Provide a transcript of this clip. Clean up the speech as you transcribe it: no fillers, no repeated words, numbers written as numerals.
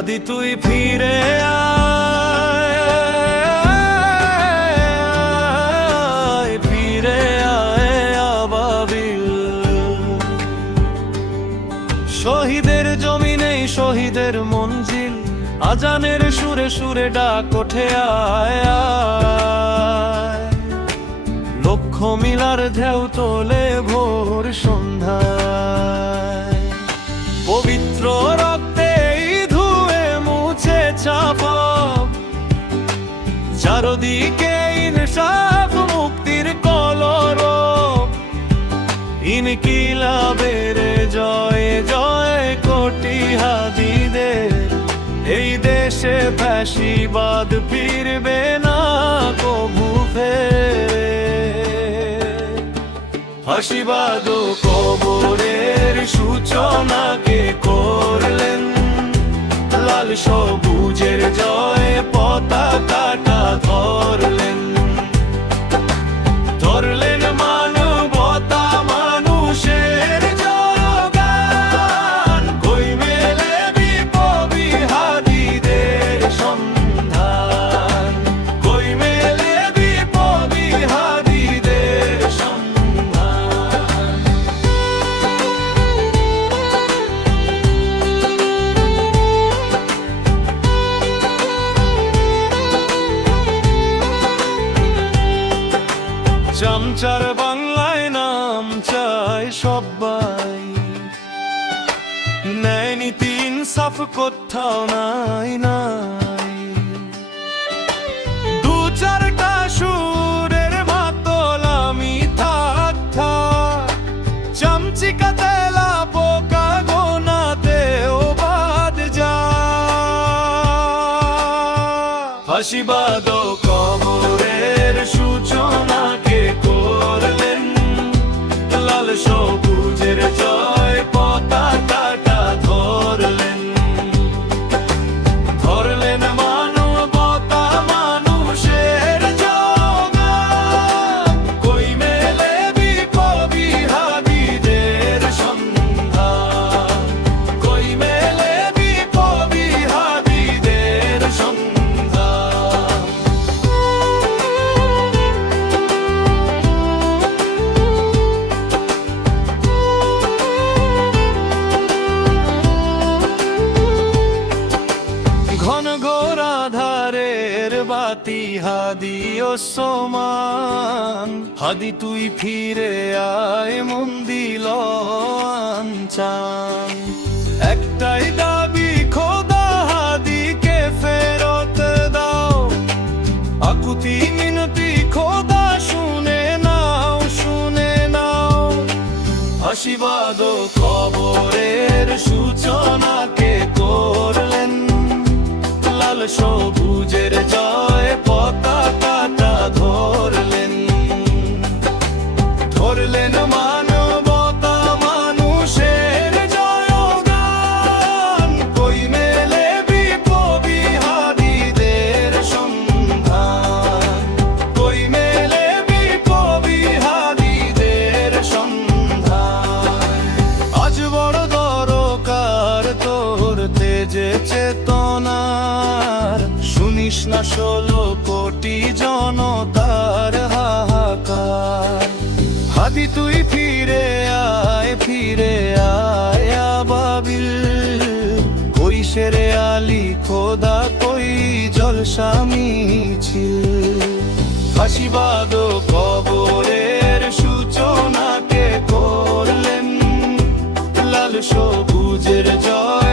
হাদি তুই ফিরে আয়, ফিরে আয় আবাবিল। শহীদের জমিনেই শহীদের মঞ্জিল, আজানের সুরে সুরে ডাক ওঠে আয় আয়। লক্ষ মিলার ঢেউ তোলে ভোর সন্ধ্যায়, পবিত্র রক্তে ধুয়ে মুছে চাপব, চারদিকে ইনসাফ মুক্তির কলরব। ইনকিলাবের জয় জয় কোটি হাদিদের, এই দেশে ফ্যাসিবাদ ফিরবে না কবু ফেরে। ফাঁসিবাদ ও কবরের সূচনাকে করলেন, লাল সবুজের জয় পতাকাটা ধরলেন। ধরলেন মানবতা মানুষের জয়গান, কই মেলে বিপ্লবী হাদিদের সন্ধান, কই মেলে বিপ্লবী হাদিদের সন্ধান। চামচার বাংলায় নাম চায় সবাই, ন্যায় নীতি ইনসাফ কোথাও নাই নাই। দু চারটা সুরের মাতল আমি থাক থাক, চামচিকা তেলা পোকা গোনাতেও বাদ যা। ফাঁসিবাদ ও কবরের সূচনাকে করলেন, লাল সবুজের জয় পতাকাটা ধরলেন। ধরলেন মানবতা মানুষের জয়গান, কই মেলে বিপ্লবী হাদিদের সন্ধান, কই মেলে বিপ্লবী হাদিদের সন্ধান। ঘন ঘোর আধারের বাতি হাদি ওসমান, হাদি তুই ফিরে আয় মন দিল আনচান। একটাই দাবি খোদা হাদিকে ফেরত দাও, আকুতি মিনতি খোদা শুনে নাও শুনে নাও। ফাঁসিবাদ ও কবরের সূচনাকে করলেন, লাল সবুজের জয় পতাকাটা ধরলেন। ধরলেন মানবতা মানুষের জয়গান, কই মেলে বিপ্লবী হাদিদের সন্ধান, কই মেলে বিপ্লবী হাদিদের সন্ধান। আজ বড় দরকার তোর তেজে চেতনার, শুনিস না 16 কোটি জনতার হাহাকার। হাদি তুই ফিরে আয় আবাবিল, কই শেরে আলী খোদা কই জলসা মিছিল। ফাঁসিবাদ ও কবরের সূচনাকে করলেন, লাল সবুজের জয়